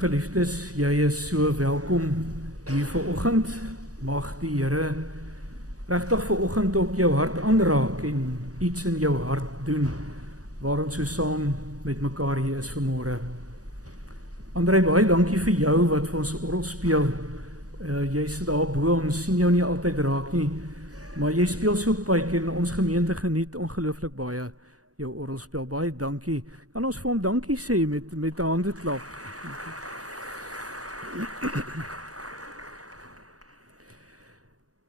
Geliefdes, jy is so welkom hier vanoggend. Mag die Here regtig vanoggend ook jou hart aanraak en iets in jou hart doen waar ons so saam met mekaar hier is vanmôre. André, baie dankie vir jou wat vir ons orgel speel. Jy sit daar bo, ons sien jou nie altyd raak nie, maar jy speel so pyk en ons gemeente geniet ongelooflik baie jou orgelspel. Baie dankie. Kan ons vir hom dankie sê met 'n handeklap?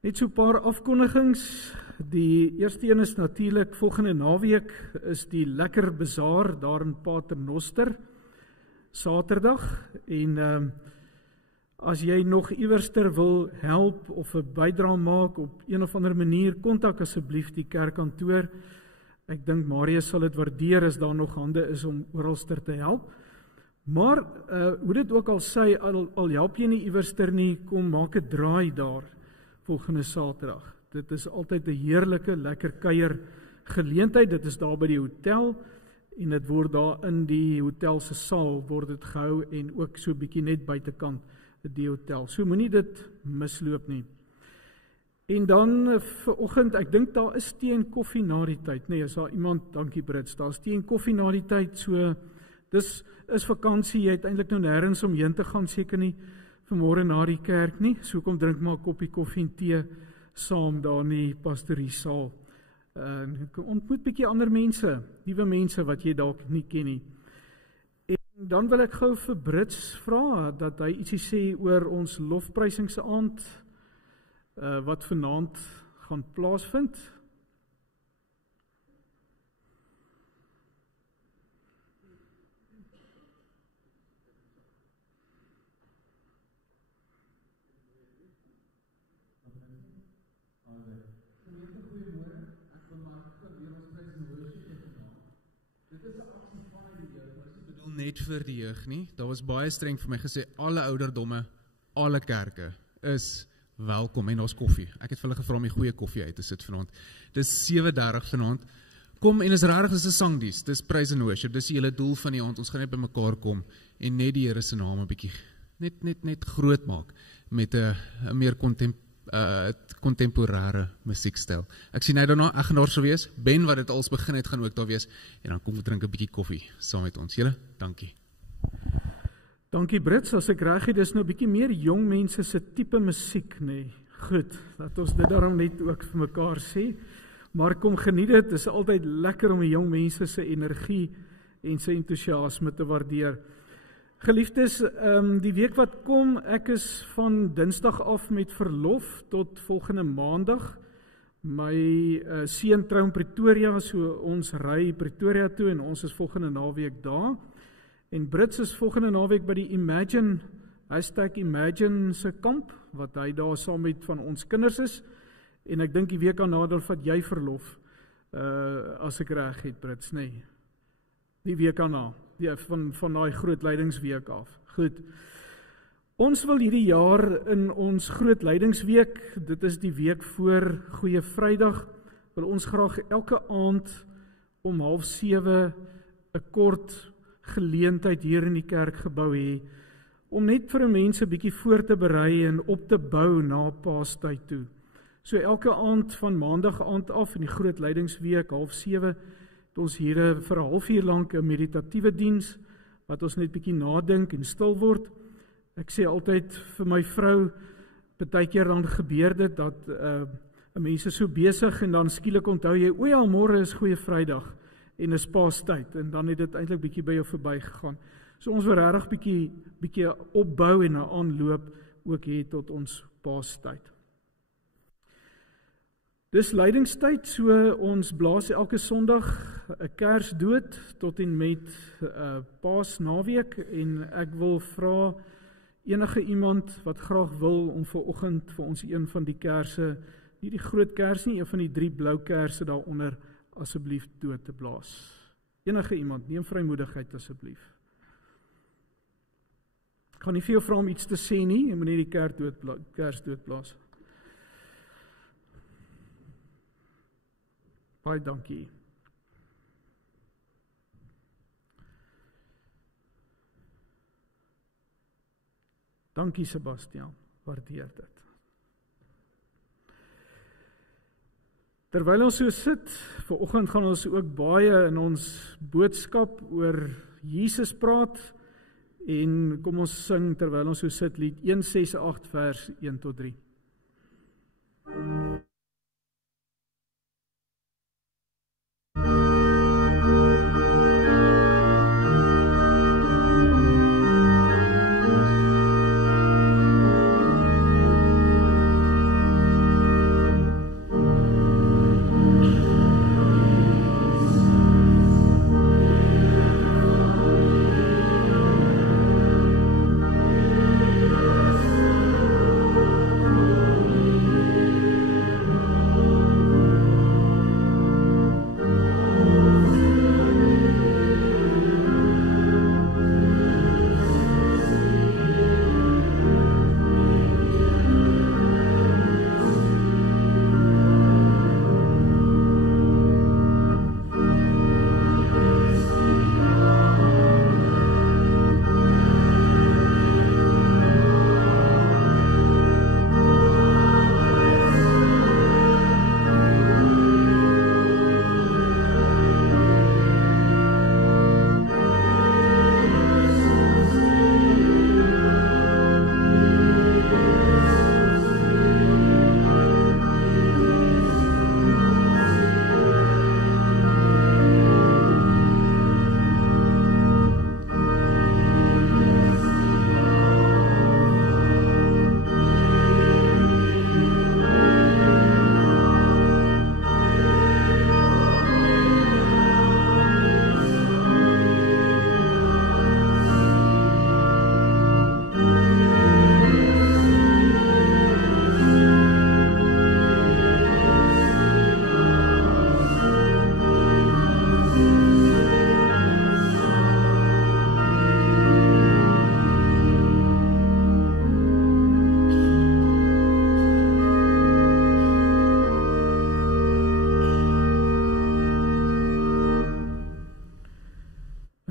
Net so 'n paar afkondigings. Die eerste een is natuurlik volgende naweek is die Lekker Bazaar daar in Paternoster, Saterdag. En as jy nog iewerster wil help of 'n bydrae maak op een of ander manier, kontak asseblief die kerkkantoor. Ek dink Marius sal dit waardeer as daar nog hande is om oralster te help. Maar hoe dit ook al sê, al help jy nie iewerster nie, kom maak 'n draai daar volgende Saterdag. Dit is altyd 'n heerlike, lekker kuier geleentheid. Dit is daar by die hotel en dit word daar in die hotel se saal word dit gehou en ook so bietjie net buitekant die hotel. So moenie dit misloop nie. En dan vanoggend, ek dink daar is tee en koffie na die tyd. Nee, is daar iemand, dankie Brits, daar is tee en koffie na die tyd. So dis is vakansie, jy het eintlik nou nêrens om heen te gaan, seker nie vanmôre na die kerk nie. So kom drink maar 'n koppie koffie en tee saam daar in die pastoriesaal. Ontmoet bietjie ander mense, nuwe mense wat jy dalk nie ken nie. En dan wil ek gou vir Brits vra dat hy ietsie sê oor ons lofprysingsaand wat vanaand gaan plaasvind. Net vir die jeug nie. Daar was baie streng vir my gesê, alle ouderdomme, alle kerke is welkom en daar's koffie. Ek het vir hulle gevra om die goeie koffie uit te sit vanaand. Dis 7:30 vanaand. Kom en is regtig, dis 'n sangdiens. Dis praise and worship. Dis die hele doel van die aand. Ons gaan net by mekaar kom en net die Here se naam 'n bietjie net groot maak met 'n meer kontemporêre musiekstyl. Ek sien nou daarna, ek gaan daar sou wees. Ben wat dit als begin het, gaan ook daar wees en dan kom ons drink 'n bietjie koffie saam met ons. Julle, dankie. Dankie Brits, as ek reg het, dis nou 'n bietjie meer jong mense se tipe musiek, nê. Goed, dat ons dit daarom net ook vir mekaar sê. Maar kom geniet dit, dit is altyd lekker om die jong mense se energie en se entoesiasme te waardeer. Geliefdes, die week wat kom, ek is van Dinsdag af met verlof tot volgende Maandag. My seun trou in Pretoria, so ons ry Pretoria toe en ons is volgende naweek daar. En Brits is volgende naweek by die Imagine se kamp, wat hy daar saam met van ons kinders is. En ek dink die week daarna dan vat jy verlof, as ek reg het Brits, nee. Die week daarna, ja, van daai groot leidingsweek af. Goed. Ons wil hierdie jaar in ons groot leidingsweek, dit is die week voor Goeie Vrydag, wil ons graag elke aand om 6:30 'n kort geleentheid hier in die kerkgebou hê, om net vir mense bietjie voor te berei en op te bou na Paastyd toe. So elke aand van Maandag aand af in die groot leidingsweek, 6:30, het ons hier vir 'n halfuur lank 'n meditatiewe diens, wat ons net bietjie nadink en stil word. Ek sê altyd vir my vrou, partykeer dan gebeur dit, dat 'n mens is so besig en dan skielik onthou jy, o ja, môre is Goeie Vrydag, en is Paastyd, en dan het dit eintlik bietjie by jou verbygegaan. So ons wil regtig bietjie opbou en 'n aanloop ook hê tot ons Paastyd. Dis leidingstyd, so ons blaas elke Sondag 'n Kersdood tot en met Paasnaweek, en ek wil vra enige iemand wat graag wil om vanoggend vir ons een van die kerse, nie die groot kers nie, een van die 3 blou kerse daaronder, asseblief dood te blaas. Enige iemand, neem vrymoedigheid asseblief. Ek gaan nie vir jou vra om iets te sê nie, jy moet nie die kers dood blaas. Baie dankie. Dankie Sebastian, waardeer dit. Terwyl ons so sit, vanoggend gaan ons ook baie in ons boodskap oor Jesus praat, en kom ons sing terwyl ons so sit lied 168 vers 1 tot 3.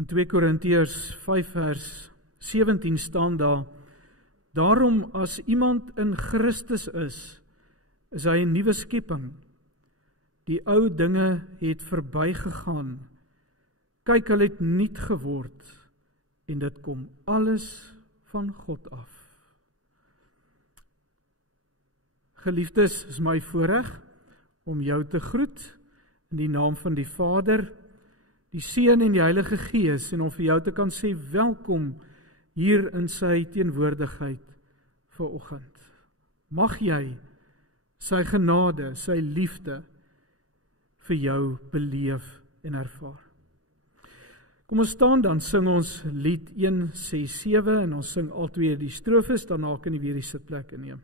In 2 Korintiërs 5 vers 17 staan daar, daarom as iemand in Christus is hy 'n nuwe skepping. Die ou dinge het verbygegaan. Kyk, hulle het nuut geword en dit kom alles van God af. Geliefdes, is my voorreg om jou te groet in die naam van die Vader, die Seun en die Heilige Gees, en om vir jou te kan sê welkom hier in sy teenwoordigheid vanoggend. Mag jy sy genade, sy liefde vir jou beleef en ervaar. Kom ons staan, dan sing ons lied 167 en ons sing al twee die strofes, daarna kan jy weer die sitplek inneem.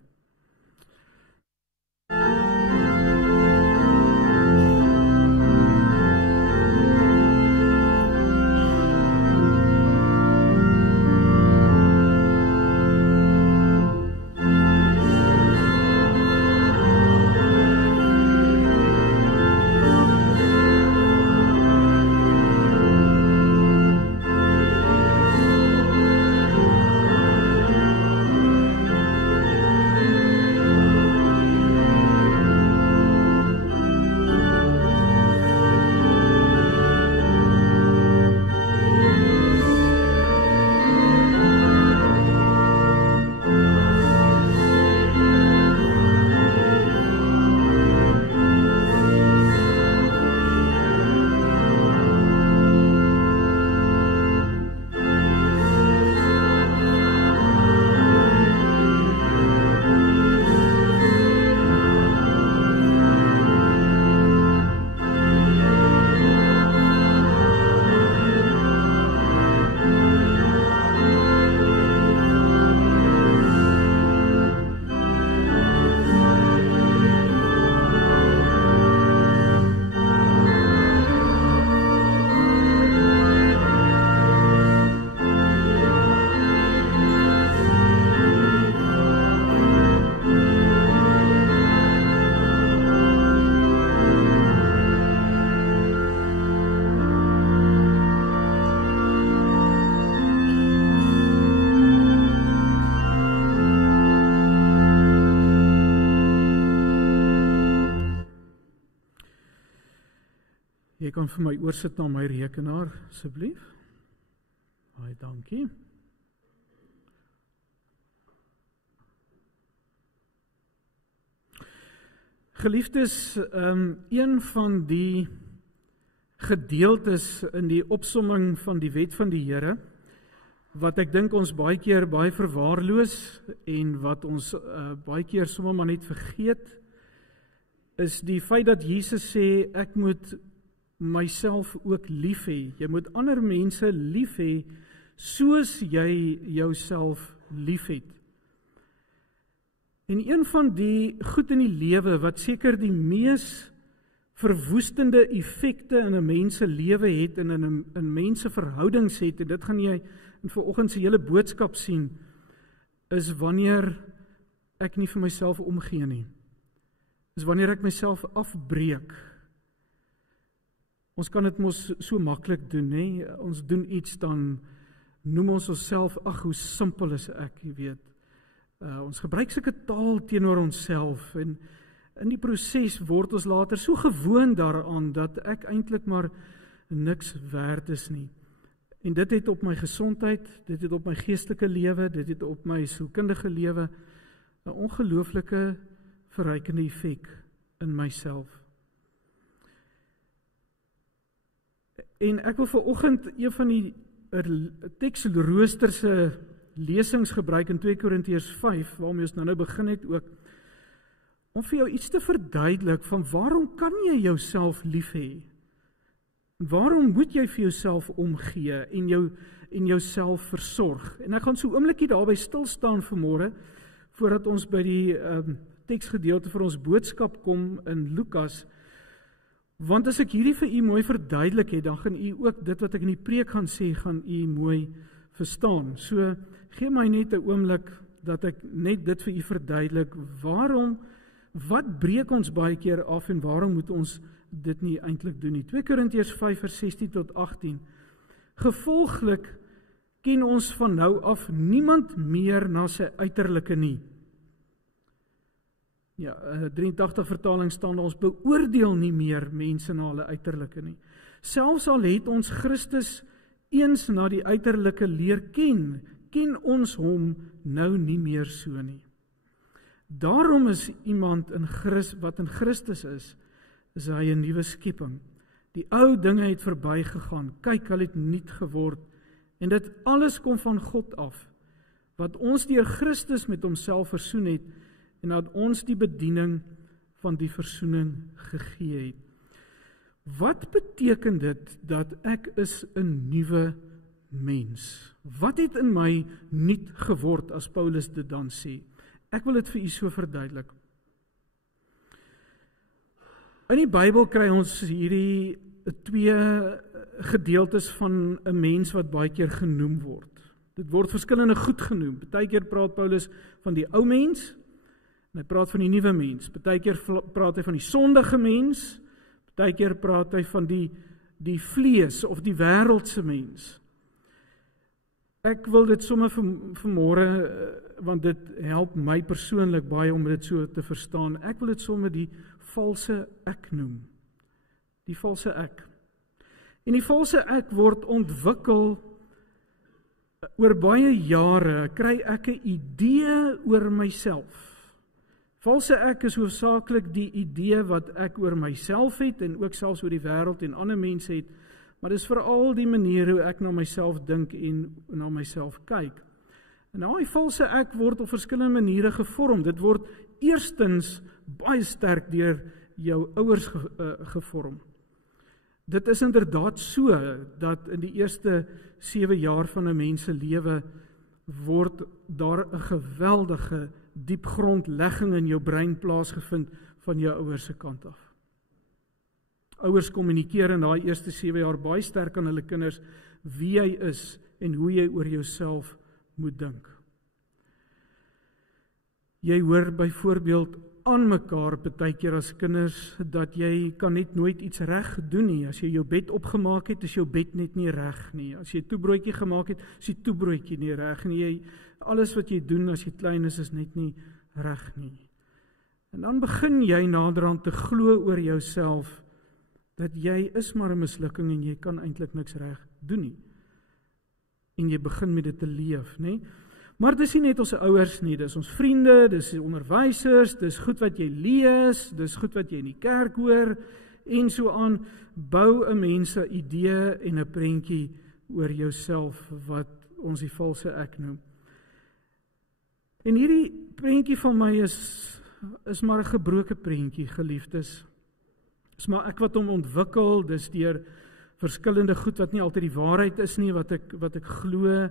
Jy kan vir my oorsit na my rekenaar, asseblief. Baie dankie. Geliefdes, een van die gedeeltes in die opsomming van die wet van die Here, wat ek dink ons baie keer baie verwaarloos en wat ons baie keer sommer maar net vergeet, is die feit dat Jesus sê, ek moet myself ook lief hê. Jy moet ander mense lief hê, soos jy jouself lief het. En een van die goed in die lewe, wat seker die mees verwoestende effekte in 'n mens se lewe het, en in 'n mens se verhoudings het, en dit gaan jy in vanoggend se hele boodskap sien, is wanneer ek nie vir myself omgee nie. Is wanneer ek myself afbreek. Ons kan dit mos so maklik doen, hè? Ons doen iets, dan noem ons onsself, ag, hoe simpel is ek, jy weet. Ons gebruik sulke taal teenoor onsself, en in die proses word ons later so gewoond daaraan, dat ek eintlik maar niks werd is nie. En dit het op my gesondheid, dit het op my geestelike lewe, dit het op my sielkundige lewe 'n ongelooflike verrykende effek in myself. En ek wil vanoggend een van die teksroosterse lesings gebruik in 2 Korintiërs 5, waarmee ons nou begin het ook, om vir jou iets te verduidelik van waarom kan jy jouself lief hê? Waarom moet jy vir jouself omgee en jouself versorg? En ek gaan so 'n oombliekie daarby stil staan vanmôre, voordat ons by die teksgedeelte vir ons boodskap kom in Lukas. Want as ek hierdie vir u mooi verduidelik het, dan gaan u ook dit wat ek in die preek gaan sê, gaan u mooi verstaan. So, gee my net 'n oomblik dat ek net dit vir u verduidelik. Wat breek ons baie keer af en waarom moet ons dit nie eintlik doen nie? 2 Korintiërs 5 vers 16 tot 18. Gevolglik ken ons van nou af niemand meer na sy uiterlike nie. Ja, 83 vertaling staan, ons beoordeel nie meer mense na hulle uiterlike nie. Selfs al het ons Christus eens na die uiterlike leer ken ons hom nou nie meer so nie. Daarom is iemand wat in Christus is hy 'n nuwe skepping. Die ou dinge het verbygegaan, kyk, hulle het nuut geword, en dit alles kom van God af, wat ons deur Christus met homself versoen het, en dat ons die bediening van die versoening gegee het. Wat beteken dit dat ek is 'n nuwe mens? Wat het in my nuut geword, as Paulus dit dan sê? Ek wil dit vir u so verduidelik. In die Bybel kry ons hierdie 2 gedeeltes van 'n mens wat baie keer genoem word. Dit word verskillende goed genoem. Partykeer praat Paulus van die ou mens, en hy praat van die nuwe mens. Partykeer praat hy van die sondige mens, partykeer praat hy van die vlees of die wêreldse mens. Ek wil dit sommer vanmôre, want dit help my persoonlik baie om dit so te verstaan. Ek wil dit sommer die valse ek noem. Die valse ek. En die valse ek word ontwikkel oor baie jare, kry ek 'n idee oor myself. Valse ek is hoofsaaklik die idee wat ek oor myself het, en ook selfs oor die wêreld en ander mense het, maar dis veral die manier hoe ek na myself dink en na myself kyk. En daai valse ek word op verskillende maniere gevorm. Dit word eerstens baie sterk deur jou ouers gevorm. Dit is inderdaad so, dat in die eerste 7 jaar van 'n mens se lewe word daar 'n geweldige diep grondlegging in jou brein plaasgevind van jou ouers se kant af. Ouers kommunikeer in daai eerste 7 jaar baie sterk aan hulle kinders wie jy is en hoe jy oor jouself moet dink. Jy hoor byvoorbeeld aan mekaar partykeer as kinders dat jy kan net nooit iets reg doen nie. As jy jou bed opgemaak het, is jou bed net nie reg nie. As jy toebroodjie gemaak het, is die toebroodjie nie reg nie. Alles wat jy doen as jy klein is net nie reg nie. En dan begin jy naderhand te glo oor jouself dat jy is maar 'n mislukking en jy kan eintlik niks reg doen nie. En jy begin met dit te leef, nê? Maar dis nie net ons ouers nie, dis ons vriende, dis die onderwysers, dis goed wat jy lees, dis goed wat jy in die kerk hoor, en so aan, bou 'n mens 'n idee en 'n prentjie oor jouself, wat ons die valse ek noem. En hierdie prentjie van my is maar 'n gebroke prentjie, geliefdes. Dis maar ek wat hom ontwikkel, dis deur verskillende goed wat nie altyd die waarheid is nie, wat ek glo.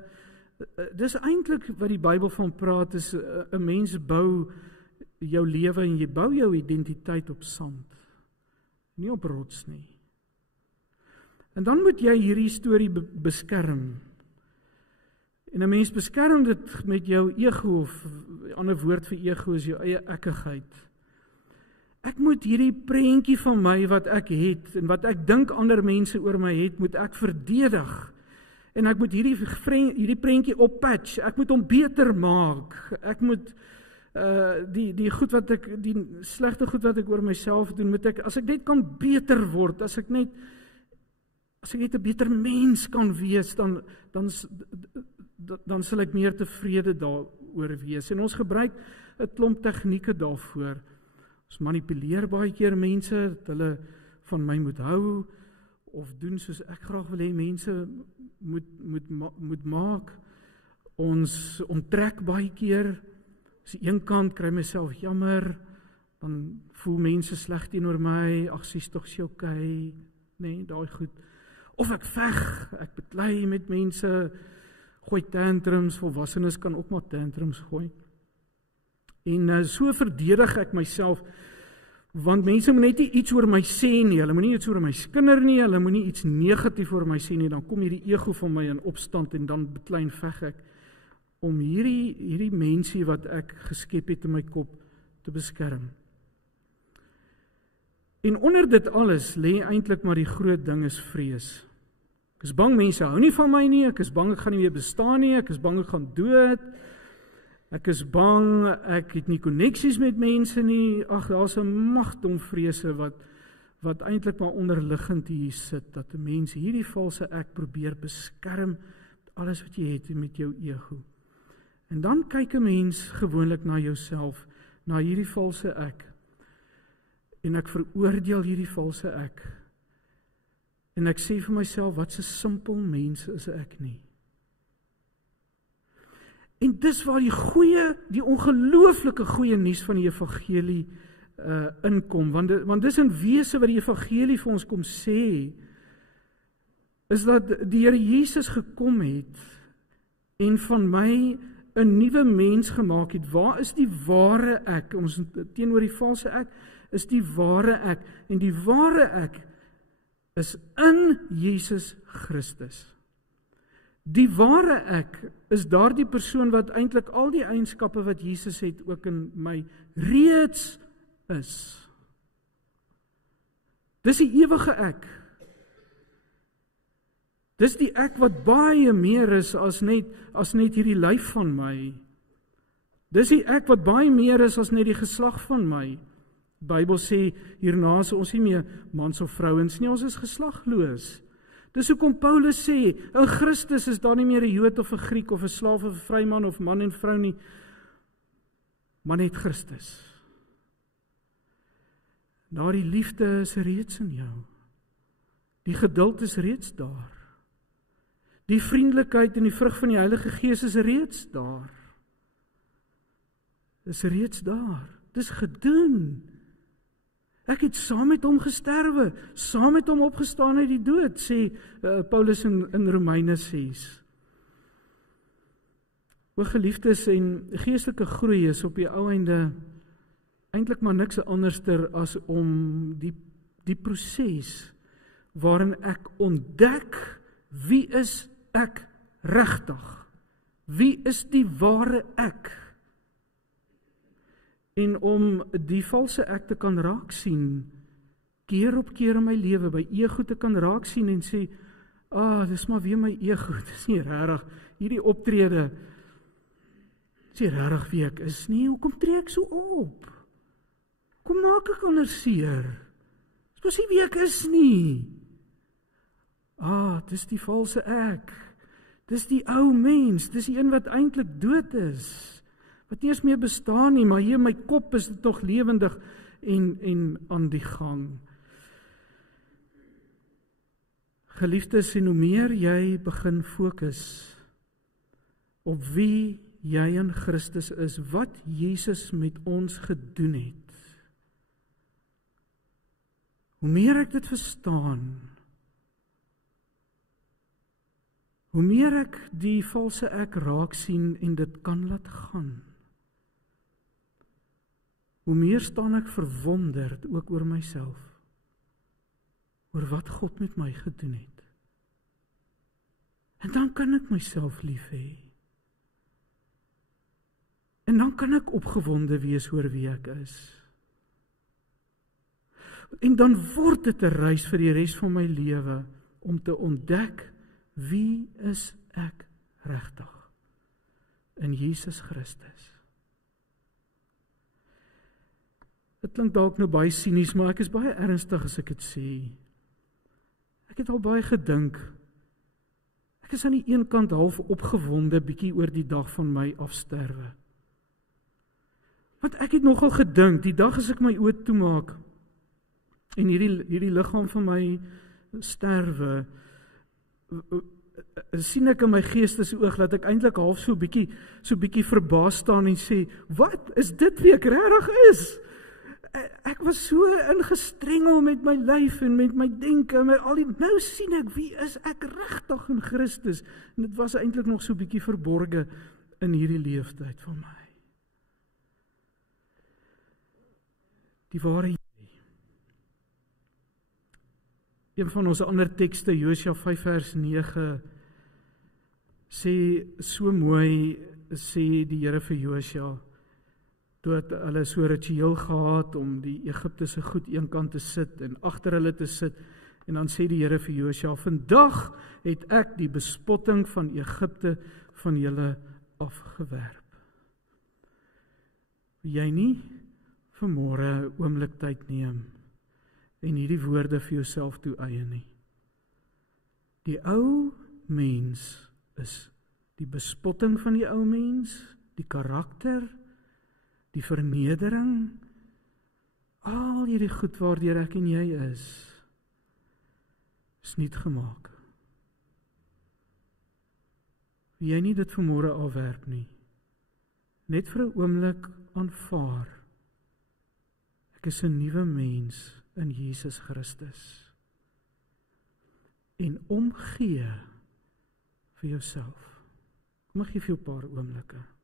Dis eintlik wat die Bybel van praat, is 'n mens bou jou lewe en jy bou jou identiteit op sand, nie op rots nie. En dan moet jy hierdie storie beskerm. En 'n mens beskerm dit met jou ego, of 'n ander woord vir ego is jou eie ekkigheid. Ek moet hierdie prentjie van my wat ek het, en wat ek dink ander mense oor my het, moet ek verdedig. En ek moet hierdie prentjie oppatch, ek moet hom beter maak. Ek moet die goed wat die slegte goed wat ek oor myself doen, moet ek, as ek net kan beter word, as ek net 'n beter mens kan wees, dan sal ek meer tevrede daaroor wees. En ons gebruik 'n klomp tegnieke daarvoor. Ons manipuleer baie keer mense, dat hulle van my moet hou, of doen soos ek graag wil hê mense moet maak. Ons onttrek baie keer. As aan een kant kry myself jammer, dan voel mense sleg teenoor my, ag sies tog sy okay, nee, daai goed. Of ek veg, ek beklei met mense, gooi tantrums, volwassenes kan ook maar tantrums gooi. En so verdedig ek myself, want mense moet net nie iets oor my sê nie, hulle moet nie iets oor my skinder nie, hulle moet nie iets negatief oor my sê nie, dan kom hierdie ego van my in opstand en dan beklei en veg ek, om hierdie mensie wat ek geskep het in my kop te beskerm. En onder dit alles lê eintlik maar die groot ding is vrees. Ek is bang mense hou nie van my nie, ek is bang ek gaan nie meer bestaan nie, ek is bang ek gaan dood, ek is bang ek het nie koneksies met mense nie, ag, daar's 'n magdom vrese wat eintlik maar onderliggend hier sit, dat 'n mens hierdie valse ek probeer beskerm met alles wat jy het met jou ego. En dan kyk 'n mens gewoonlik na jouself, na hierdie valse ek, en ek veroordeel hierdie valse ek, en ek sê vir myself, wat 'n simpel mens is ek nie. En dis waar die ongelooflike goeie nuus van die evangelie inkom, want dis in wese wat die evangelie vir ons kom sê, is dat die Here Jesus gekom het, en van my 'n nuwe mens gemaak het. Waar is die ware ek? Ons teenoor die valse ek, is die ware ek, en die ware ek is in Jesus Christus. Die ware ek is daardie persoon wat eintlik al die eienskappe wat Jesus het ook in my reeds is. Dis die ewige ek. Dis die ek wat baie meer is as net hierdie lyf van my. Dis die ek wat baie meer is as net die geslag van my. Die Bybel sê hierna is ons nie meer mans of vrouens nie, ons is geslagloos. Dis hoekom Paulus sê, in Christus is daar nie meer 'n Jood of 'n Griek of 'n slaaf of 'n vryman of man en vrou nie, maar net Christus. Daardie liefde is reeds in jou. Die geduld is reeds daar. Die vriendelikheid en die vrug van die Heilige Gees is reeds daar. Is reeds daar. Dis gedoen. Ek het saam met hom gesterwe, saam met hom opgestaan uit die dood, sê Paulus in Romeine 6. O geliefdes, en geestelike groei is op die ou einde eintlik maar niks anderster as om die proses waarin ek ontdek wie is ek regtig? Wie is die ware ek? En om die valse ek te kan raak sien, keer op keer in my lewe, by ego te kan raak sien en sê, dis maar weer my ego, dis nie regtig, hierdie optrede, dis nie regtig wie ek is nie, hoekom tree ek so op? Kom maak ek ander seer? Dis mos nie wie ek is nie. Dis die valse ek. Dis die ou mens, dis die een wat eintlik dood is. Wat nie eens meer bestaan nie, maar hier in my kop is dit nog lewendig en aan die gang. Geliefdes, en hoe meer jy begin fokus op wie jy in Christus is, wat Jesus met ons gedoen het, hoe meer ek dit verstaan, hoe meer ek die valse ek raak sien en dit kan laat gaan, hoe meer staan ek verwonderd ook oor myself, oor wat God met my gedoen het. En dan kan ek myself lief hê. En dan kan ek opgewonde wees oor wie ek is. En dan word dit 'n reis vir die res van my lewe om te ontdek wie is ek regtig in Jesus Christus. Dit klink dalk nou baie sinies, maar ek is baie ernstig as ek dit sê. Ek het al baie gedink. Ek is aan die een kant half opgewonde bietjie oor die dag van my afsterwe. Want ek het nogal gedink, die dag as ek my oë toemaak en hierdie liggaam van my sterwe, sien ek in my geestesoog dat ek eintlik half so bietjie verbaas staan en sê, wat is dit wie ek regtig is? Ek was so ingestrengel met my lyf en met my denke, nou sien ek wie is ek regtig in Christus. En dit was eintlik nog so bietjie verborge in hierdie leeftyd van my. Die ware jy. Een van ons ander tekste, Josua 5 vers 9, sê so mooi, sê die Here vir Josua, toe het hulle so ritueel gehad om die Egiptese goed eenkant te sit en agter hulle te sit, en dan sê die Here vir Josua, vandag het ek die bespotting van Egipte van julle afgewerp. Wil jy nie vanmôre 'n oomblik tyd neem en hierdie woorde vir jouself toeëien nie? Die ou mens is die bespotting van die ou mens, die karakter, die vernedering, al hierdie goed waardeur ek en jy is niet gemaak. Wil jy nie dit vanmôre afwerp nie? Net vir 'n oomblik aanvaar. Ek is 'n nuwe mens in Jesus Christus. En omgee vir jouself. Kom ek gee vir jou 'n paar oomblikke.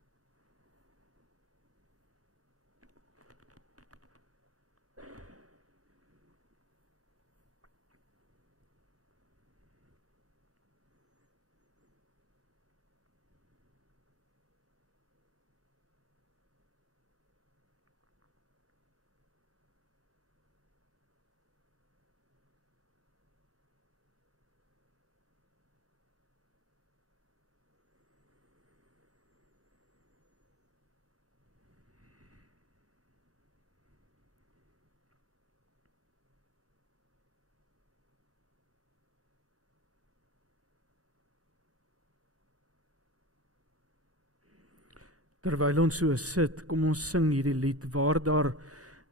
Terwyl ons so sit, kom ons sing hierdie lied, waar daar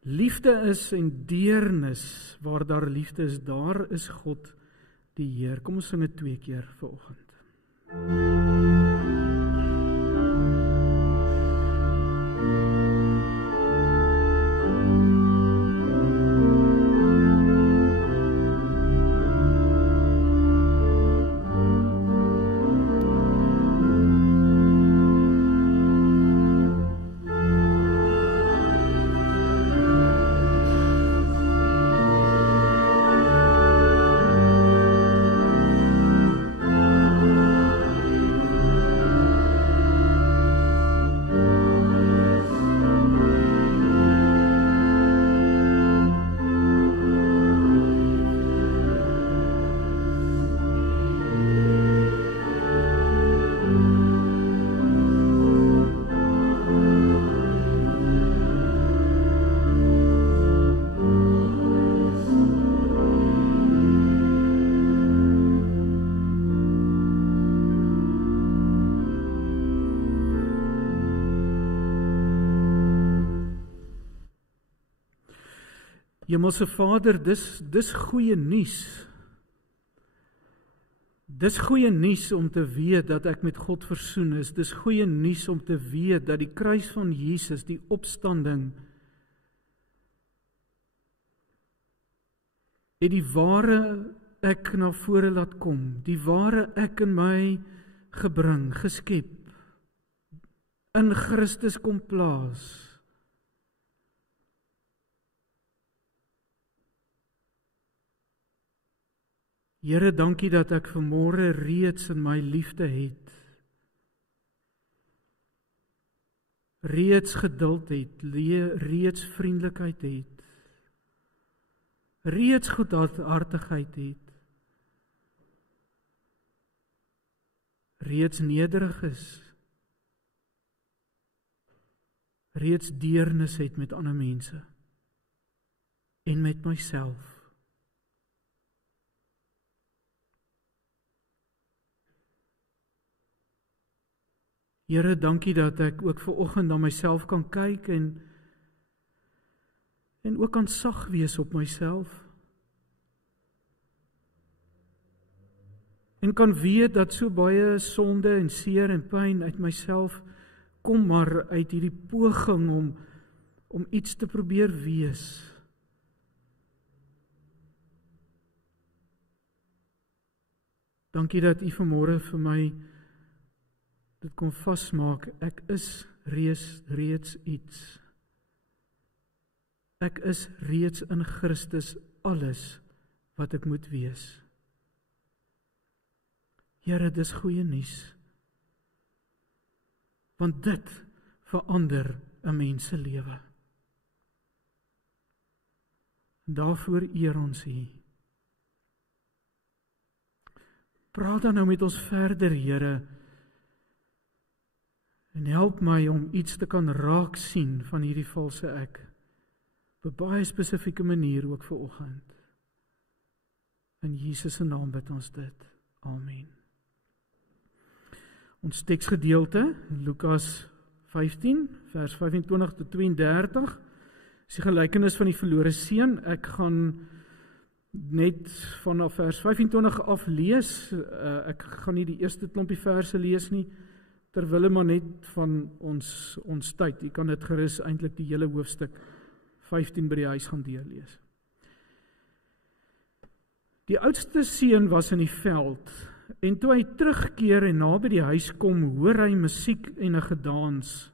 liefde is en deernis, waar daar liefde is, daar is God die Heer. Kom ons sing dit 2 keer vanoggend. Hemelse Vader, dis goeie nuus. Dis goeie nuus om te weet dat ek met God versoen is. Dis goeie nuus om te weet dat die kruis van Jesus, die opstanding, het die ware ek na vore laat kom, die ware ek in my gebring, geskep, in Christus kom plaas. Here, dankie dat ek vanmôre reeds in my liefde het, reeds geduld het, reeds vriendelikheid het, reeds goedhartigheid het, reeds nederig is, reeds deernis het met ander mense en met myself. Here, dankie dat ek ook vanoggend na myself kan kyk en ook kan sag wees op myself. En kan weet dat so baie sonde en seer en pyn uit myself kom maar uit hierdie poging om iets te probeer wees. Dankie dat U vanmôre vir my dit kon vasmaak, ek is reeds iets. Ek is reeds in Christus alles wat ek moet wees. Here, dis goeie nuus. Want dit verander 'n mens se lewe. Daarvoor eer ons U. Praat dan nou met ons verder, Here, en help my om iets te kan raak sien van hierdie valse ek, op 'n baie spesifieke manier ook vanoggend. In Jesus se naam bid ons dit. Amen. Ons teksgedeelte, Lukas 15, vers 25 tot 32, is die gelykenis van die verlore seun. Ek gaan net vanaf vers 25 af lees. Ek gaan nie die eerste klompie verse lees nie, terwille maar net van ons tyd. Jy kan dit gerus eintlik die hele hoofstuk 15 by die huis gaan deurlees. Die oudste seun was in die veld, en toe hy terugkeer en naby die huis kom, hoor hy musiek en 'n gedans.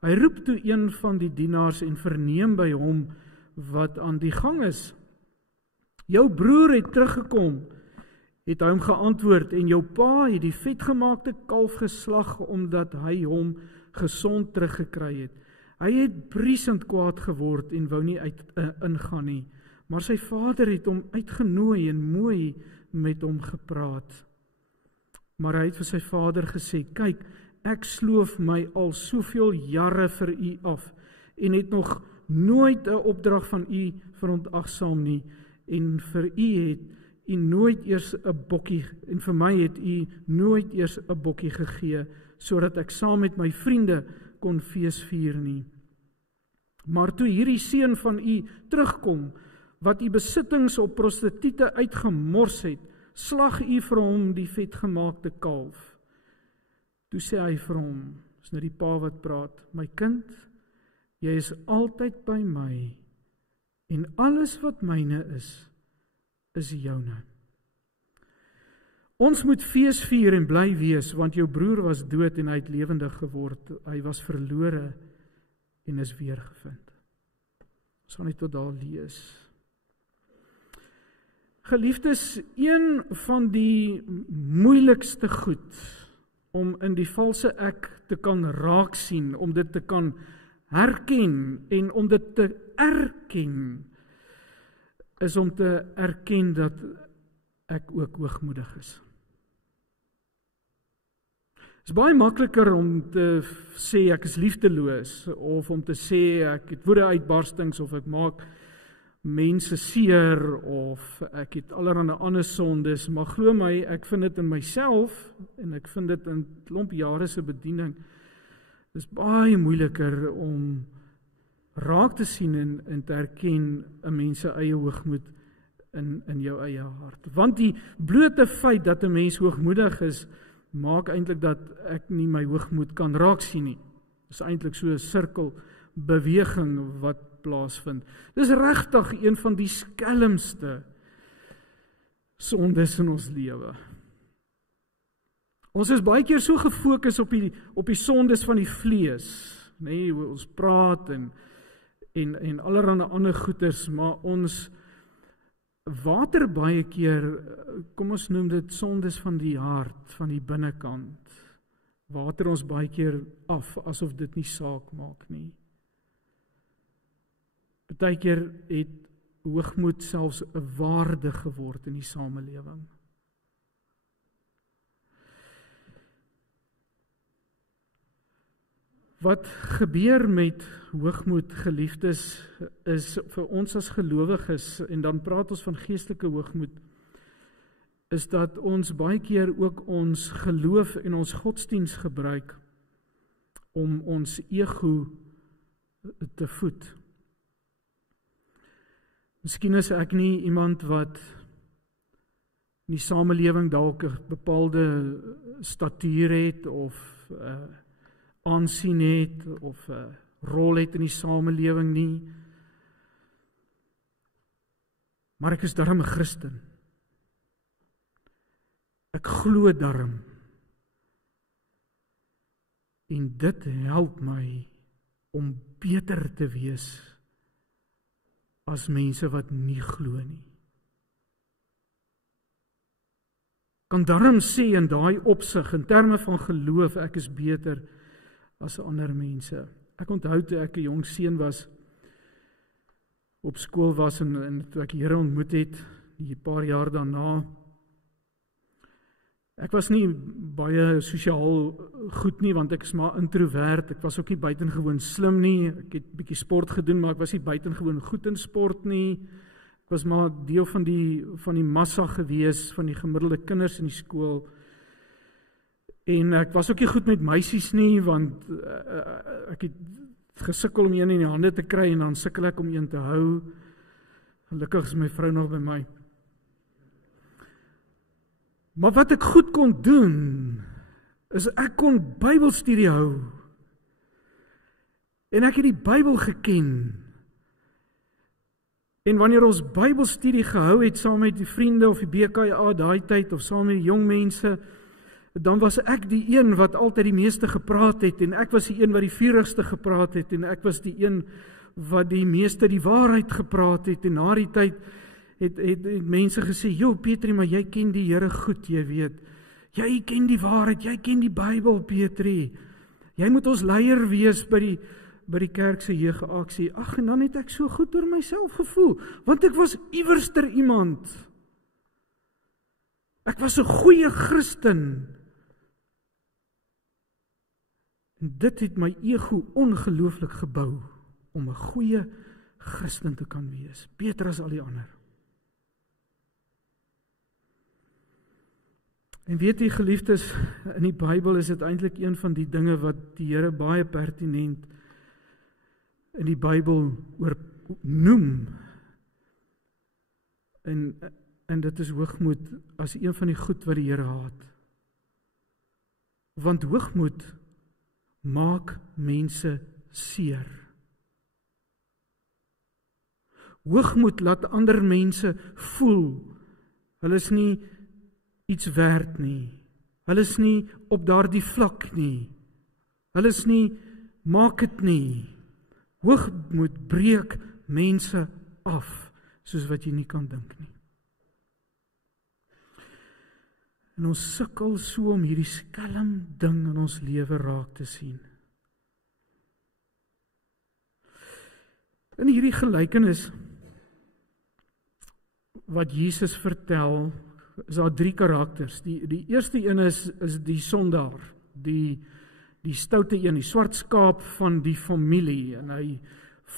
Hy roep toe een van die dienaars en verneem by hom wat aan die gang is. Jou broer het teruggekom, het hy hom geantwoord, en jou pa het die vetgemaakte kalf geslag, omdat hy hom gesond teruggekry het. Hy het briesend kwaad geword en wou nie ingaan nie, maar sy vader het hom uitgenooi en mooi met hom gepraat. Maar hy het vir sy vader gesê, kyk, ek sloof my al soveel jare vir u af, en het nog nooit 'n opdrag van u verontagsaam nie, en vir u het u nooit eers 'n bokkie, en vir my het u nooit eers 'n bokkie gegee, sodat ek saam met my vriende kon fees vier nie. Maar toe hierdie seun van u terugkom, wat u besittings op prostituie uitgemors het, slag u vir hom die vetgemaakte kalf. Toe sê hy vir hom, is nou die pa wat praat, my kind, jy is altyd by my, en alles wat myne is joune. Ons moet fees vier en bly wees, want jou broer was dood en hy het lewendig geword. Hy was verlore en is weergevind. Ons gaan net tot daar lees. Geliefdes, een van die moeilikste goed om in die valse ek te kan raak sien, om dit te kan herken en om dit te erken, is om te erken dat ek ook hoogmoedig is. Het is baie makliker om te sê ek is liefdeloos, of om te sê ek het woedeuitbarstings, of ek maak mense seer, of ek het allerlei ander sondes, maar glo my, ek vind dit in myself, en ek vind dit in klomp jare se bediening, dit is baie moeiliker om raak te sien en te erken 'n mens se eie hoogmoed in jou eie hart. Want die blote feit dat 'n mens hoogmoedig is, maak eintlik dat ek nie my hoogmoed kan raak sien nie. Dis eintlik so 'n sirkelbeweging wat plaasvind. Dis regtig een van die skelmste sondes in ons lewe. Ons is baie keer so gefokus op die sondes van die vlees, nee, ons praat en allerlei ander goeters, maar ons water baie keer, kom ons noem dit sondes van die hart, van die binnekant, water ons baie keer af, asof dit nie saak maak nie. Partykeer het hoogmoed selfs 'n waarde geword in die samelewing. Wat gebeur met hoogmoed, geliefdes, is vir ons as gelowiges, en dan praat ons van geestelike hoogmoed, is dat ons baie keer ook ons geloof en ons godsdiens gebruik om ons ego te voed. Miskien is ek nie iemand wat in die samelewing dalk 'n bepaalde statuur het of aansien het of 'n rol het in die samelewing nie. Maar ek is darm 'n Christen. Ek glo darm. En dit help my om beter te wees as mense wat nie glo nie. Kan darm sê in daai opsig, in terme van geloof, ek is beter as ander mense. Ek onthou toe ek 'n jong seun was, op skool was en toe ek die Here ontmoet het, die paar jaar daarna, ek was nie baie sosiaal goed nie, want ek is maar introvert, ek was ook nie buitengewoon slim nie, ek het 'n bietjie sport gedoen, maar ek was nie buitengewoon goed in sport nie, ek was maar deel van die massa gewees, van die gemiddelde kinders in die skool, en ek was ook nie goed met meisies nie, want ek het gesukkel om een in die hande te kry, en dan sukkel ek om een te hou. Gelukkig is my vrou nog by my. Maar wat ek goed kon doen, is ek kon Bybelstudie hou. En ek het die Bybel geken. En wanneer ons Bybelstudie gehou het, saam met die vriende of die BKA daai tyd, of saam met die jong mense, dan was ek die een wat altyd die meeste gepraat het, en ek was die een wat die vurigste gepraat het, en ek was die een wat die meeste die waarheid gepraat het, en na die tyd het mense gesê, "Jo Petrie, maar jy ken die Here goed, jy weet. Jy ken die waarheid, jy ken die Bybel, Petrie. Jy moet ons leier wees by die kerk se jeugaksie." Ag, en dan het ek so goed oor myself gevoel, want ek was iewerster iemand. Ek was 'n goeie Christen. En dit het my ego ongelooflik gebou om 'n goeie Christen te kan wees, beter as al die ander. En weet jy, geliefdes, in die Bybel is dit eintlik een van die dinge wat die Here baie pertinent in die Bybel oor noem. En dit is hoogmoed as een van die goed wat die Here haat. Want hoogmoed maak mense seer. Hoogmoed laat ander mense voel hulle is nie iets werd nie. Hulle is nie op daardie vlak nie. Hulle is nie, maak het nie. Hoogmoed breek mense af, soos wat jy nie kan dink nie. En ons sukkel so om hierdie skelm ding in ons lewe raak te sien. In hierdie gelykenis wat Jesus vertel, is daar 3 karakters. Die eerste een is die sondaar, die stoute een, die swart skaap van die familie, en hy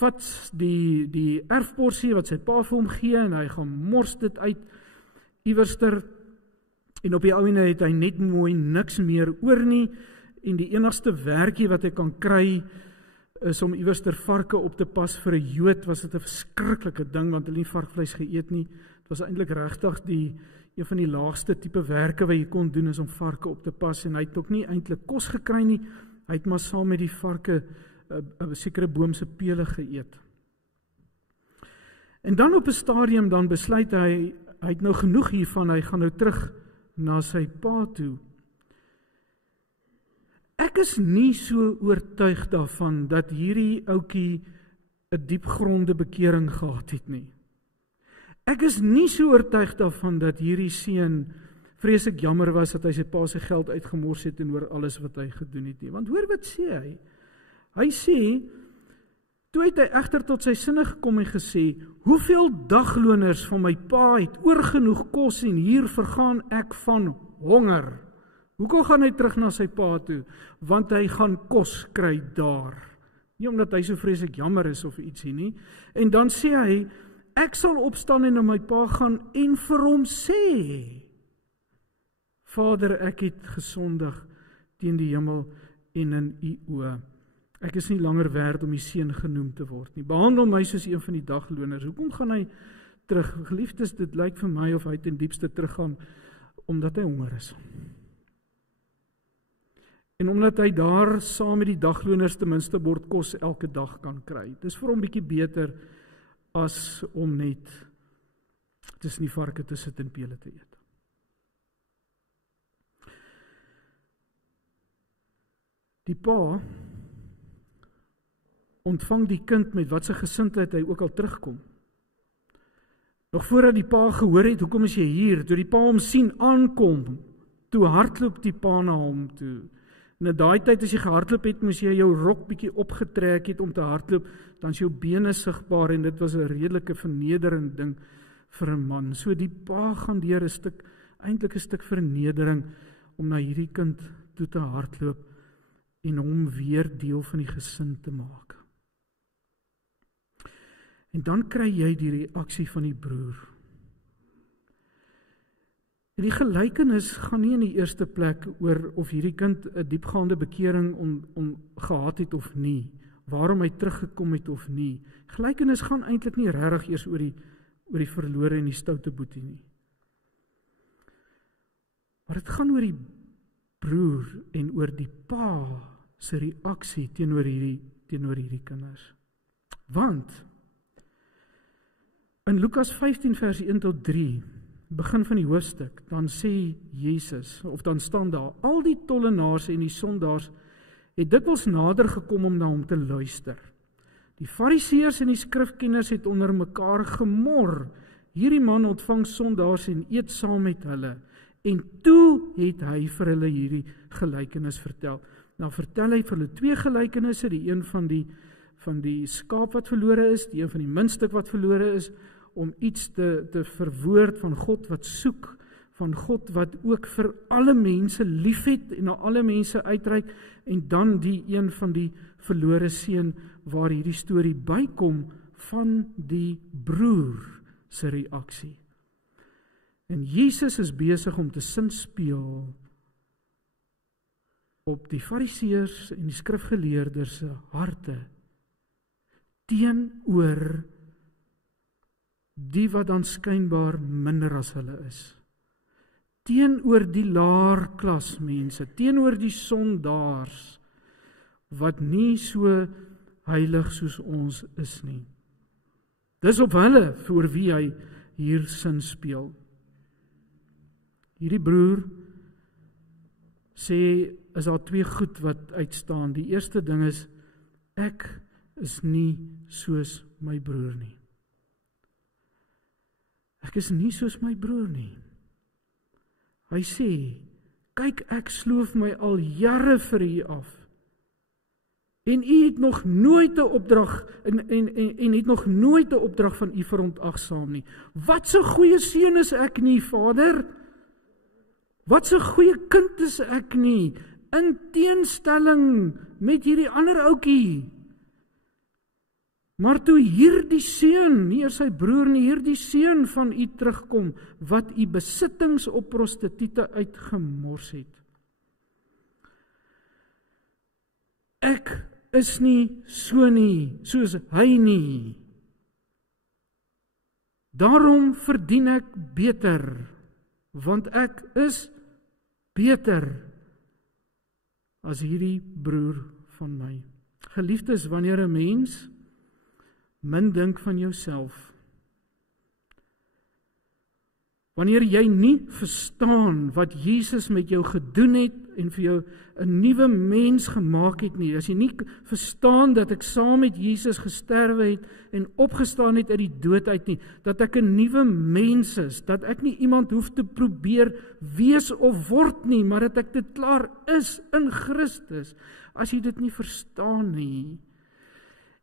vat die erfporsie wat sy pa vir hom gee, en hy gaan mors dit uit iewerster, en op die ou ene het hy net mooi niks meer oor nie, en die enigste werkie wat hy kan kry, is om iewers ter varke op te pas. Vir 'n Jood was dit 'n verskriklike ding, want hulle het nie varkvleis geëet nie. Dit was eintlik regtig een van die laagste tipe werke wat jy kon doen, is om varke op te pas, en hy het ook nie eintlik kos gekry nie, hy het maar saam met die varke 'n sekere boom se pele geëet. En dan op 'n stadium dan besluit hy het nou genoeg hiervan, hy gaan nou terug na sy pa toe. Ek is nie so oortuig daarvan dat hierdie ouetjie 'n diepgronde bekering gehad het nie. Ek is nie so oortuig daarvan dat hierdie seun vreeslik jammer was dat hy sy pa se geld uitgemors het en oor alles wat hy gedoen het nie. Want hoor wat sê hy? Hy sê, toe het hy egter tot sy sinne gekom en gesê, hoeveel dagloners van my pa het oorgenoeg kos en hier vergaan ek van honger. Hoekom gaan hy terug na sy pa toe? Want hy gaan kos kry daar. Nie omdat hy so vreeslik jammer is of ietsie nie. En dan sê hy, ek sal opstaan en na my pa gaan en vir hom sê, Vader, ek het gesondig teen die hemel en in u oë. Ek is nie langer werd om die seun genoem te word nie. Behandel my soos een van die dagloners. Hoekom gaan hy terug? Geliefdes, dit lyk vir my of hy ten diepste teruggaan omdat hy honger is. En omdat hy daar saam met die dagloners ten minste bord kos elke dag kan kry. Dit is vir hom bietjie beter as om net tussen die varke te sit en pele te eet. Die pa ontvang die kind met wat sy gesindheid hy ook al terugkom. Nog voordat die pa gehoor het, hoekom is jy hier? Toe die pa hom sien aankom, toe hardloop die pa na hom toe. En in daai tyd as jy gehardloop het, moes jy jou rok bietjie opgetrek het om te hardloop, dan is jou bene sigbaar en dit was 'n redelike vernederende ding vir 'n man. So die pa gaan deur 'n stuk, eintlik 'n stuk vernedering om na hierdie kind toe te hardloop en hom weer deel van die gesin te maak. En dan kry jy die reaksie van die broer. En die gelykenis gaan nie in die eerste plek oor of hierdie kind 'n diepgaande bekering om gehad het of nie, waarom hy teruggekom het of nie. Gelykenis gaan eintlik nie regtig eers oor die verlore en die stoute boetie nie. Maar dit gaan oor die broer en oor die pa se reaksie teenoor hierdie kinders. Want in Lukas 15 vers 1 tot 3, begin van die hoofstuk, dan sê Jesus, of dan staan daar, al die tollenaars en die sondaars het dikwels nader gekom om na hom te luister. Die fariseërs en die skrifkenners het onder mekaar gemor, hierdie man ontvang sondaars en eet saam met hulle, en toe het hy vir hulle hierdie gelykenis vertel. Nou vertel hy vir hulle 2 gelykenisse, die een van die skaap wat verlore is, die een van die muntstuk wat verlore is, om iets te verwoord van God wat soek, van God wat ook vir alle mense liefhet en na alle mense uitreik, en dan die een van die verlore seun waar hierdie storie bykom van die broer se reaksie. En Jesus is besig om te sinspeel op die fariseërs en die skrifgeleerdes se harte teenoor die wat dan skynbaar minder as hulle is. Teenoor die laer klas mense, teenoor die sondaars wat nie so heilig soos ons is nie. Dis op hulle vir wie hy hier sin speel. Hierdie broer sê, is daar 2 goed wat uitstaan. Die eerste ding is, ek is nie soos my broer nie. Ek is nie soos my broer nie. Hy sê, kyk, ek sloof my al jare vir u af. En u het nog nooit 'n opdrag en het nog nooit 'n opdrag van u verontagsaam nie. Wat 'n goeie seun is ek nie, Vader? Wat 'n goeie kind is ek nie, in teenstelling met hierdie ander ouetjie. Maar toe hierdie seun, nie eers sy broer nie, hierdie seun van u terugkom, wat u besittings op prostituie uitgemors het. Ek is nie so nie, soos hy nie. Daarom verdien ek beter, want ek is beter as hierdie broer van my. Geliefdes, wanneer 'n mens min dink van jouself, wanneer jy nie verstaan wat Jesus met jou gedoen het en vir jou 'n nuwe mens gemaak het nie, as jy nie verstaan dat ek saam met Jesus gesterwe het en opgestaan het uit die dood uit nie, dat ek 'n nuwe mens is, dat ek nie iemand hoef te probeer wees of word nie, maar dat ek dit klaar is in Christus, as jy dit nie verstaan nie,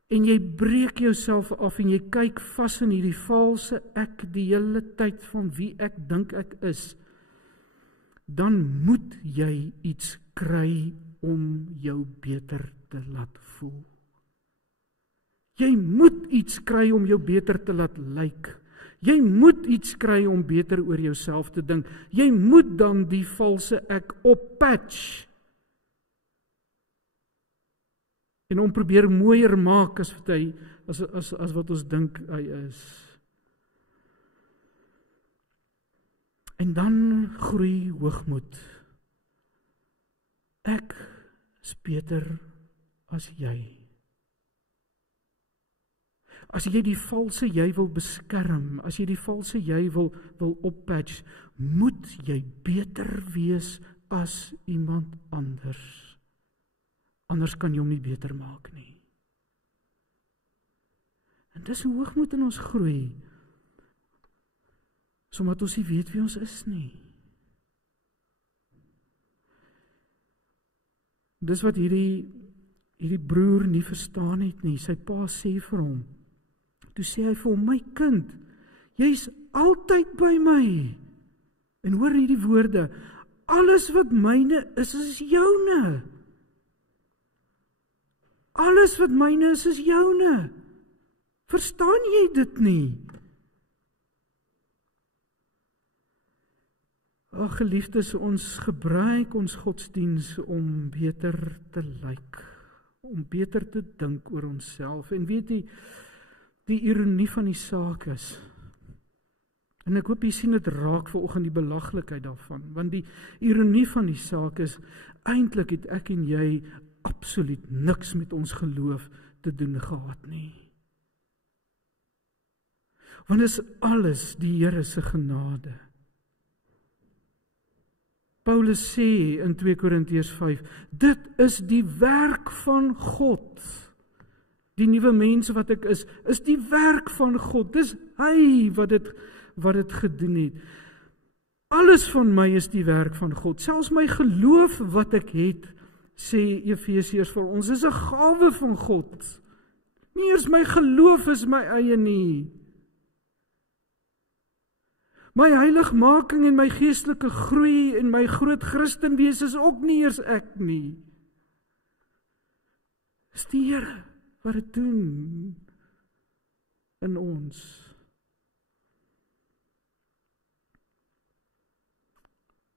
en jy breek jouself af en jy kyk vas in hierdie valse ek die hele tyd van wie ek dink ek is, dan moet jy iets kry om jou beter te laat voel. Jy moet iets kry om jou beter te laat lyk. Jy moet iets kry om beter oor jouself te dink. Jy moet dan die valse ek oppatch en hom probeer mooier maak as wat ons dink hy is. En dan groei hoogmoed. Ek is beter as jy. As jy die valse jy wil beskerm, as jy die valse jy wil oppatch, moet jy beter wees as iemand anders. Anders kan jy hom nie beter maak nie. En dis hoe hoogmoed in ons groei, sodat ons nie weet wie ons is nie. Dis wat hierdie broer nie verstaan het nie. Sy pa sê vir hom, toe sê hy vir hom, my kind, jy's altyd by my. En hoor hierdie woorde, alles wat myne is joune. Alles wat myne is joune. Verstaan jy dit nie? Ag geliefdes, ons gebruik ons godsdiens om beter te lyk, om beter te dink oor onsself. En weet jy, die ironie van die saak is, en ek hoop jy sien dit raak vanoggend die belaglikheid daarvan, want die ironie van die saak is, eintlik het ek en jy absoluut niks met ons geloof te doen gehad nie. Want is alles die Here se genade. Paulus sê in 2 Korintiërs 5, dit is die werk van God. Die nuwe mens wat ek is die werk van God. Dis hy wat dit gedoen het. Alles van my is die werk van God. Selfs my geloof wat ek het, sê Efesiërs vir ons, is 'n gawe van God. Nie eers my geloof is my eie nie. My heiligmaking en my geestelike groei en my groot Christen wees is ook nie eers ek nie. Dis die Here wat dit doen in ons.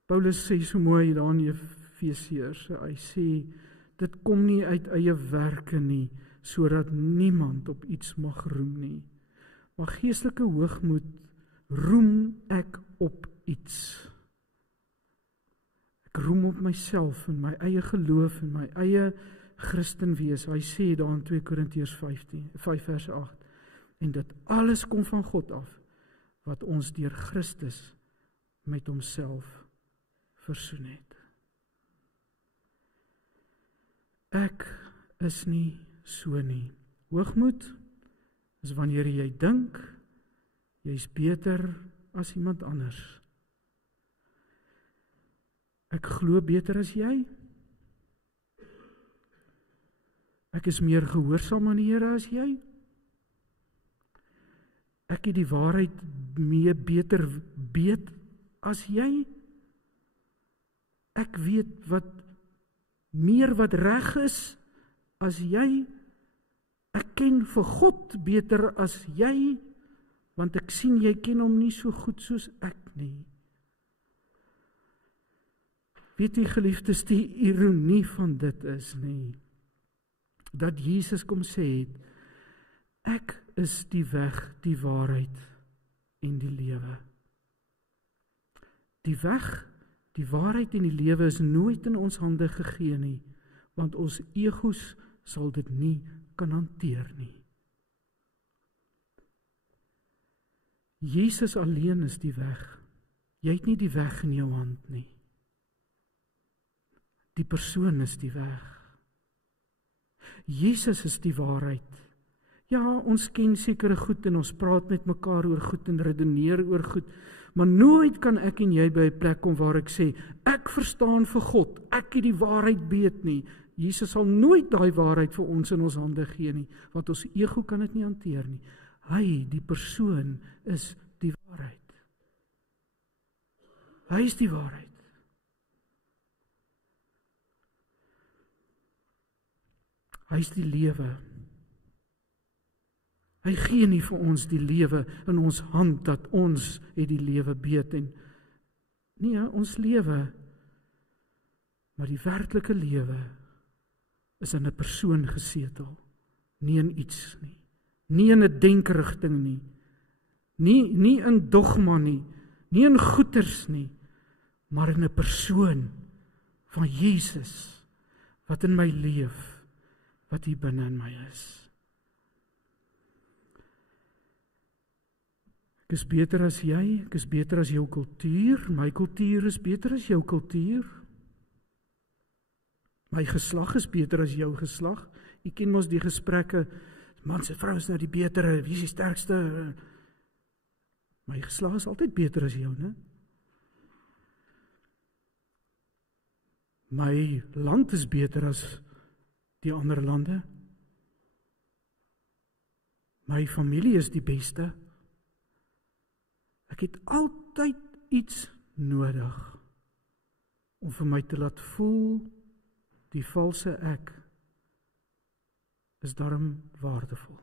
Paulus sê so mooi daar in Efesiërs, hy sê, dit kom nie uit eie werke nie, sodat niemand op iets mag roem nie. Maar geestelike hoogmoed roem ek op iets. Ek roem op myself en my eie geloof en my eie Christen wees. Hy sê daar in 2 Korintiërs 5 vers 8, en dit alles kom van God af, wat ons deur Christus met homself versoen het. Ek is nie so nie. Hoogmoed is wanneer jy dink, jy's beter as iemand anders. Ek glo beter as jy. Ek is meer gehoorsaam aan die Here as jy. Ek het die waarheid beter weet as jy. Ek weet wat reg is as jy. Ek ken vir God beter as jy, want ek sien jy ken hom nie so goed soos ek nie. Weet jy geliefdes, die ironie van dit is nie, dat Jesus kom sê het, ek is die weg, die waarheid en die lewe. Die weg, die waarheid en die lewe is nooit in ons hande gegee nie, want ons egos sal dit nie kan hanteer nie. Jesus alleen is die weg. Jy het nie die weg in jou hand nie. Die persoon is die weg. Jesus is die waarheid. Ja, ons ken sekere goed en ons praat met mekaar oor goed en redeneer oor goed, maar nooit kan ek en jy by 'n plek kom waar ek sê, ek verstaan vir God, ek het die waarheid weet nie. Jesus sal nooit daai waarheid vir ons in ons hande gee nie, want ons ego kan dit nie hanteer nie. Hy, die persoon, is die waarheid. Hy is die waarheid. Hy is die lewe. Hy gee nie vir ons die lewe in ons hand, dat ons het die lewe beet en nee, ons lewe, maar die werklike lewe is in 'n persoon gesetel, nie in iets nie, nie in 'n denkrigting nie, nie in dogma nie, nie in goeders nie, maar in 'n persoon van Jesus wat in my leef, wat hier binne in my is. Ek is beter as jy, ek is beter as jou kultuur, my kultuur is beter as jou kultuur. My geslag is beter as jou geslag. Jy ken mos die gesprekke, mans en vrouens nou die betere, wie is die sterkste? My geslag is altyd beter as jou, né? My land is beter as die ander lande. My familie is die beste. Ek het altyd iets nodig om vir my te laat voel, die valse ek is daarom waardevol.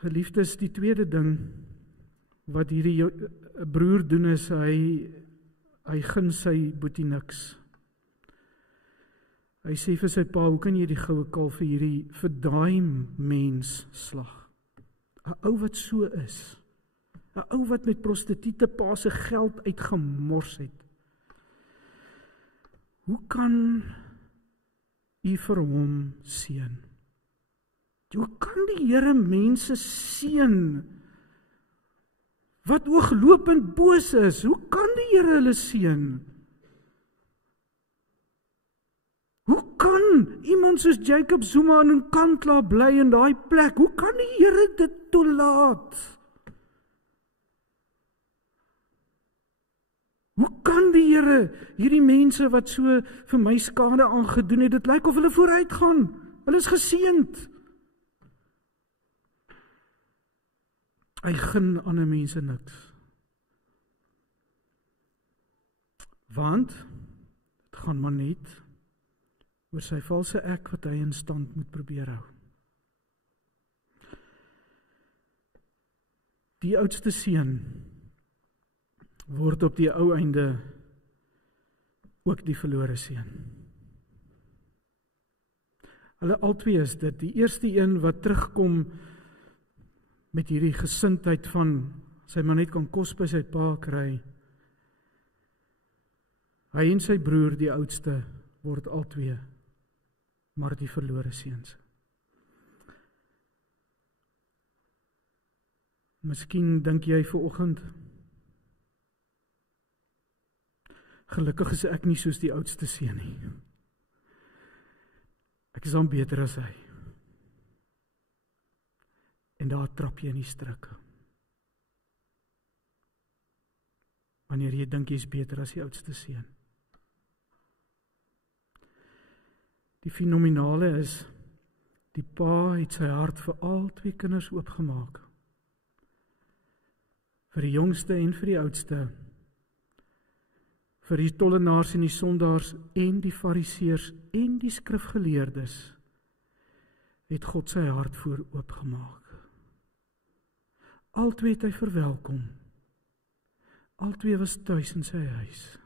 Geliefdes, die tweede ding wat hierdie broer doen is, hy gun sy boetie niks. Hy sê vir sy pa, hoe kan jy die goue kalf vir daai mens slag? 'n Ou wat so is. 'n Ou wat met prostituie pa se geld uitgemors het. Hoe kan u vir hom seën? Hoe kan die Here mense seën wat ooglopend boos is? Hoe kan die Here hulle seën? Hoe kan iemand soos Jacob Zuma in 'n kant laat bly in daai plek? Hoe kan die Here dit toelaat? Hoe kan die Here hierdie mense wat so vir my skade aangedoen het, dit lyk of hulle vooruit gaan. Hulle is geseënd. Hy gun ander mense niks. Want dit gaan maar net oor sy valse ek wat hy in stand moet probeer hou. Die oudste seun word op die ou einde ook die verlore seun. Hulle albei is dit. Die eerste een wat terugkom met hierdie gesindheid van sy maar net kan kos by sy pa kry. Hy en sy broer, die oudste, word albei maar die verlore seuns. Miskien dink jy vanoggend, gelukkig is ek nie soos die oudste seun nie. Ek is dan beter as hy. En daar trap jy in die struike. Wanneer jy dink jy is beter as die oudste seun. Die fenominale is, die pa het sy hart vir al twee kinders oopgemaak. Vir die jongste en vir die oudste. Vir die tollenaars en die sondaars en die fariseërs en die skrifgeleerdes het God sy hart voor oopgemaak. Altwee het hy verwelkom. Albei was tuis in sy huis.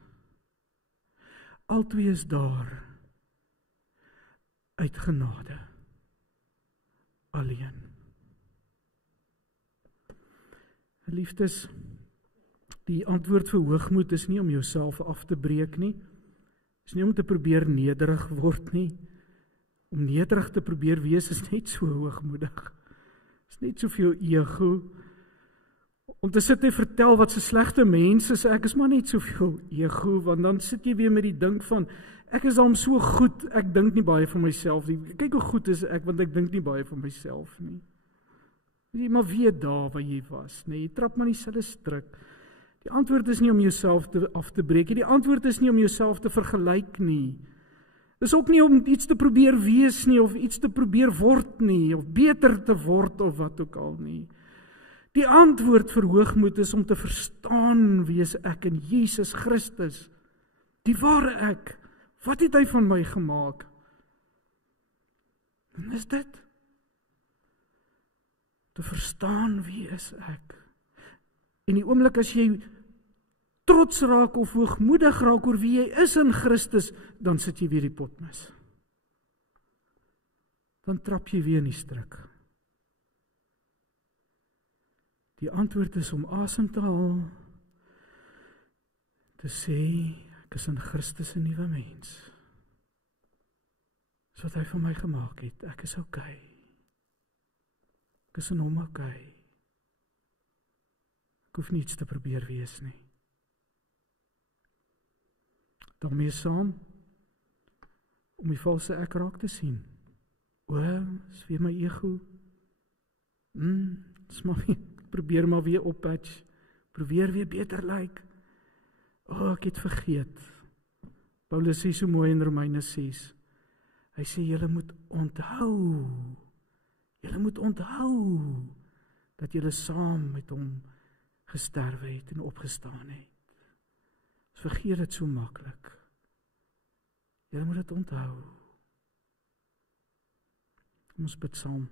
Albei is daar uit genade. Alleen. Liefdes, die antwoord vir hoogmoed is nie om jouself af te breek nie. Is nie om te probeer nederig word nie. Om nederig te probeer wees is net so hoogmoedig. Is net soveel ego. Om te sit en vertel wat 'n slegte mens is, ek is maar net soveel ego, want dan sit jy weer met die dink van, ek is daarom so goed, ek dink nie baie van myself nie. Kyk hoe goed is ek, want ek dink nie baie van myself nie. Jy maar weet daar waar jy was, nee, jy trap maar nie dieselfde struik. Die antwoord is nie om jouself af te breek nie, die antwoord is nie om jouself te vergelyk nie. Dis ook nie om iets te probeer wees nie, of iets te probeer word nie, of beter te word, of wat ook al nie. Die antwoord vir hoogmoed is om te verstaan wie is ek in Jesus Christus. Die ware ek. Wat het hy van my gemaak? En is dit? Te verstaan wie is ek. En die oomblik as jy trots raak of hoogmoedig raak oor wie jy is in Christus, dan sit jy weer die pot mis. Dan trap jy weer in die struik. Die antwoord is om asem te haal, te sê, ek is in Christus 'n nuwe mens. Dis wat hy vir my gemaak het, ek is okay. Ek is in hom okay. Ek hoef niets te probeer wees nie. Daarmee saam, om die valse ek raak te sien. Is weer my ego. Dis maar weer, probeer maar weer oppatch. Probeer weer beter lyk. Ek het vergeet. Paulus sê so mooi in Romeine 6. Hy sê, julle moet onthou, dat julle saam met hom gesterwe het en opgestaan het. Vergeet dit so maklik. Julle moet dit onthou. Ons bid saam.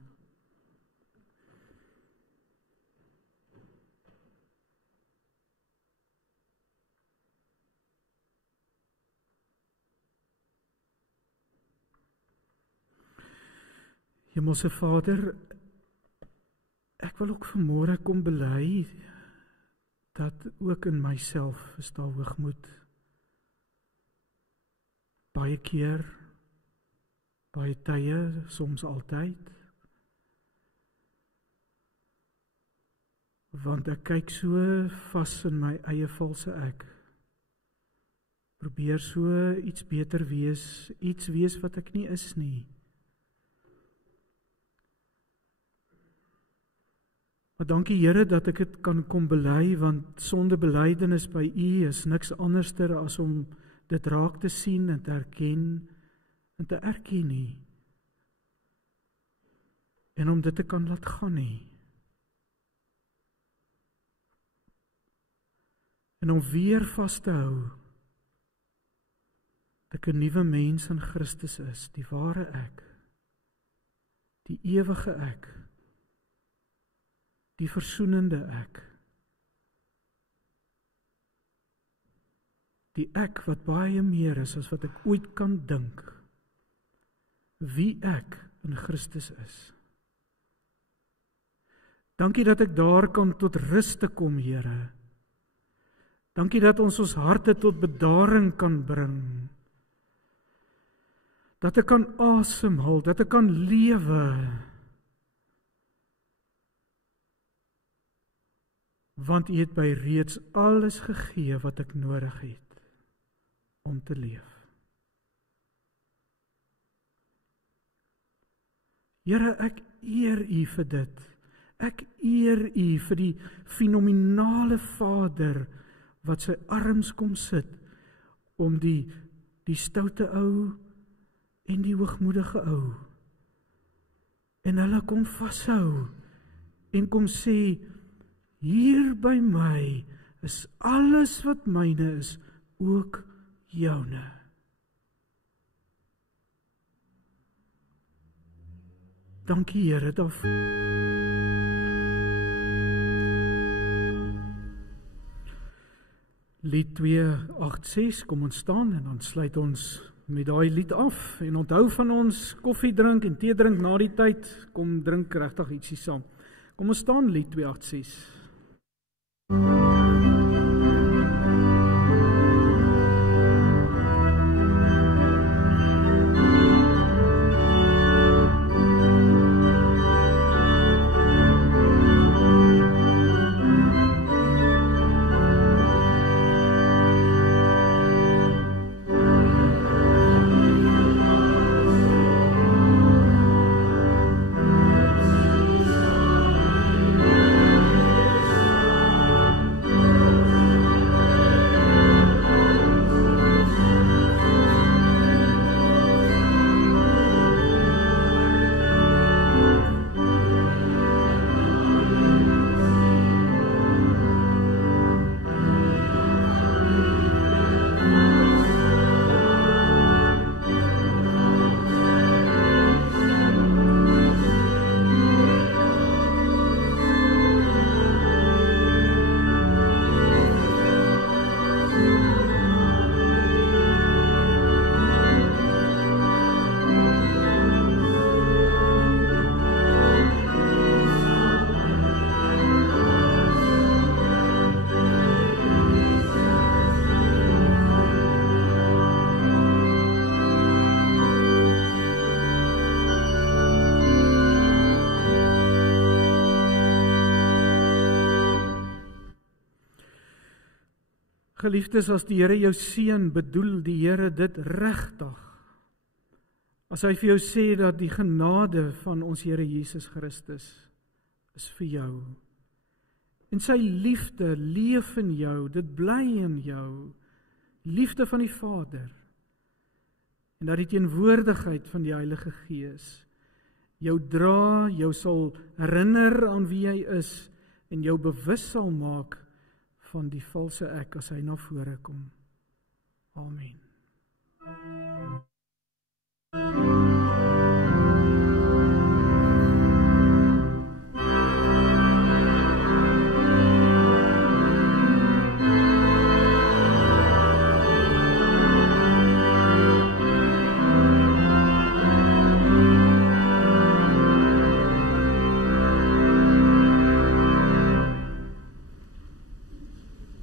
Hemelse Vader, ek wil ook vanmôre kom bely dat ook in myself is daar hoogmoed. Baie keer, baie tye, soms altyd. Want ek kyk so vas in my eie valse ek. Probeer so iets beter wees, iets wees wat ek nie is nie. Maar dankie Here dat ek dit kan kom bely, want sondebelydenis by U is niks anderster as om dit raak te sien en te erken en te erken nie. En om dit te kan laat gaan nie. En om weer vas te hou dat ek 'n nuwe mens in Christus is, die ware ek, die ewige ek, die versoenende ek, die ek wat baie meer is as wat ek ooit kan dink, wie ek in Christus is. Dankie dat ek daar kan tot rus te kom, Here. Dankie dat ons harte tot bedaring kan bring. Dat ek kan asemhaal, dat ek kan lewe. Want U het my reeds alles gegee wat ek nodig het om te leef. Here, ek eer U vir dit. Ek eer U vir die fenominale Vader wat sy arms kom sit om die stoute ou en die hoogmoedige ou en hulle kom vashou en kom sê, hier by my is alles wat myne is, ook joune. Dankie Here daarvoor. Lied 286, kom ons staan en dan sluit ons met daai lied af. En onthou van ons koffie drink en tee drink na die tyd, kom drink regtig ietsie saam. Kom ons staan, lied 286. Geliefdes, as die Here jou seën, bedoel die Here dit regtig. As hy vir jou sê dat die genade van ons Here Jesus Christus is vir jou. En sy liefde leef in jou, dit bly in jou. Liefde van die Vader. En dat die teenwoordigheid van die Heilige Gees jou dra, jou sal herinner aan wie hy is en jou bewus sal maak van die valse ek as hy na vore kom. Amen.